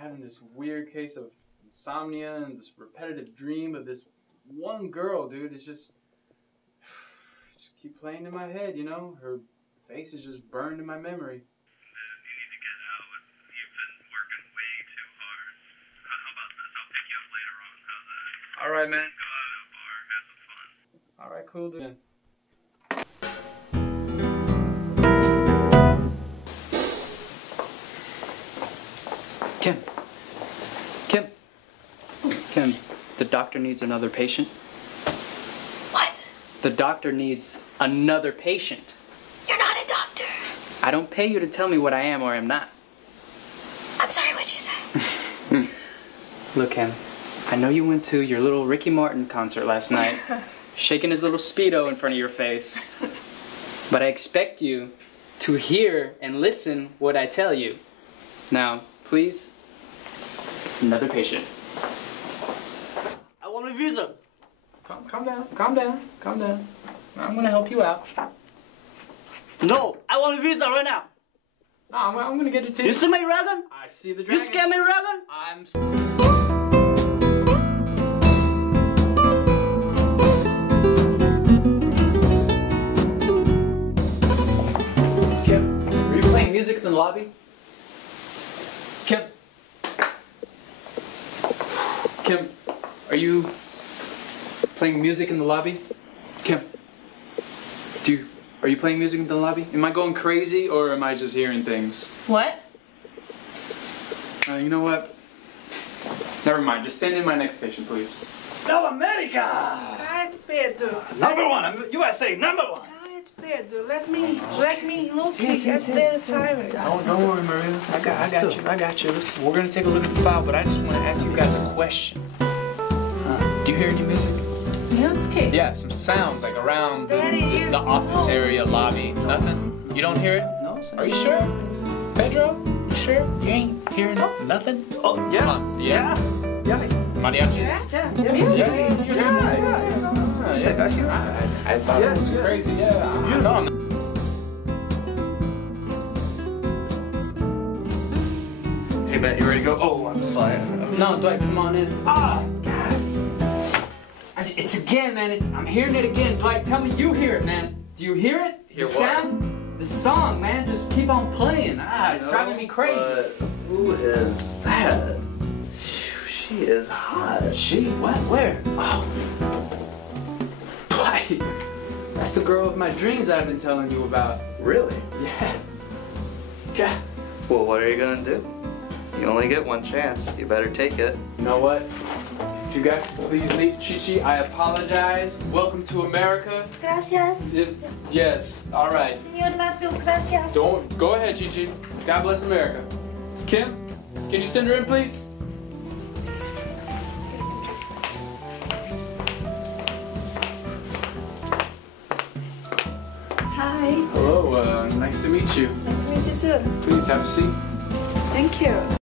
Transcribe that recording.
having this weird case of insomnia and this repetitive dream of this one girl, dude. It's just keep playing in my head, you know? Her face is just burned in my memory. You need to get out. You've been working way too hard. How about this? I'll pick you up later on. How's that? All right, man. Go out to a bar, have some fun. All right, cool, dude. Kim, the doctor needs another patient. What? The doctor needs another patient. You're not a doctor. I don't pay you to tell me what I am or am not. I'm sorry, what'd you say? Look, Kim, I know you went to your little Ricky Martin concert last night, shaking his little Speedo in front of your face. But I expect you to hear and listen what I tell you. Now, please, another patient. I want a visa. Calm down. I'm gonna help you out. No, I want a visa right now. No, I'm gonna get it to you. You see my dragon? I see the dragon. You scare me, dragon? Kim, are you playing music in the lobby? Kim, are you playing music in the lobby? Kim, are you playing music in the lobby? Am I going crazy or am I just hearing things? What? You know what? Never mind. Just send in my next patient, please. Nova America! Right, Pedro. Number one, USA, number one! Right, Pedro. Let me look at the file. Don't worry, Maria. I got you. Listen, we're gonna take a look at the file, but I just want to ask you guys a question. Do you hear any music? Music? Yeah, some sounds like around There the office area, lobby. Nothing? You don't hear it? No, sir. Are you sure? Pedro? You sure? You ain't hearing nothing? Oh, yeah. Yeah? Yeah. Mariachis? Yeah. Yeah. Check out here. I thought it was crazy, yeah. No, Hey, Matt, you ready to go? Oh, I'm fine. no, Dwight, come on in. Ah, God. It's again, man. I'm hearing it again. Dwight, tell me you hear it, man. Do you hear it? Hear the what? sound? The song, man. Just keep on playing. It's driving me crazy. But who is that? She is hot. She? What? Where? Oh. Dwight. That's the girl of my dreams I've been telling you about. Really? Yeah. Yeah. Well, what are you gonna do? You only get one chance. You better take it. You know what? If you guys could please leave Chi-Chi, I apologize. Welcome to America. Gracias. Yes, all right. Señor Matthew, gracias. Don't go ahead, Chi-Chi. God bless America. Kim, can you send her in, please? Hi. Hello, nice to meet you. Nice to meet you too. Please have a seat. Thank you.